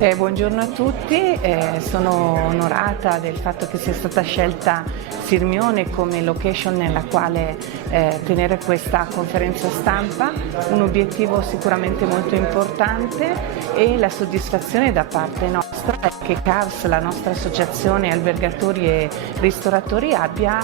Buongiorno a tutti, sono onorata del fatto che sia stata scelta Sirmione come location nella quale tenere questa conferenza stampa, un obiettivo sicuramente molto importante e la soddisfazione da parte nostra è che CARS, la nostra associazione albergatori e ristoratori, abbia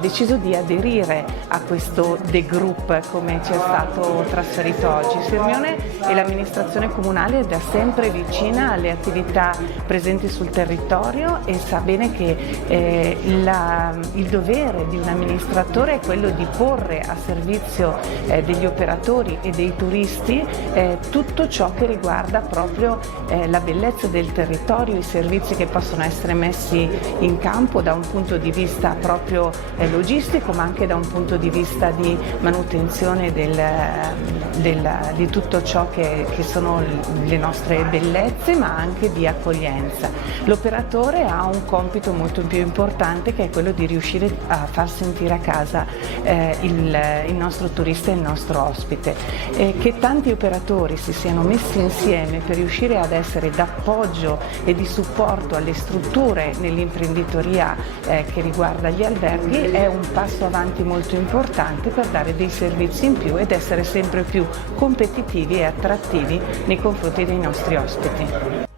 deciso di aderire a questo The Group come ci è stato trasferito oggi. Sirmione e l'amministrazione comunale è da sempre vicina alle attività presenti sul territorio e sa bene che il dovere di un amministratore è quello di porre a servizio degli operatori e dei turisti tutto ciò che riguarda proprio la bellezza del territorio, i servizi che possono essere messi in campo da un punto di vista proprio logistico, ma anche da un punto di vista di manutenzione di tutto ciò che sono le nostre bellezze, ma anche di accoglienza. L'operatore ha un compito molto più importante, che è quello di riuscire a far sentire a casa il nostro turista e il nostro ospite. Che tanti operatori si siano messi insieme per riuscire ad essere d'appoggio e di supporto alle strutture nell'imprenditoria che riguarda gli alberghi è un passo avanti molto importante per dare dei servizi in più ed essere sempre più competitivi e attrattivi nei confronti dei nostri ospiti.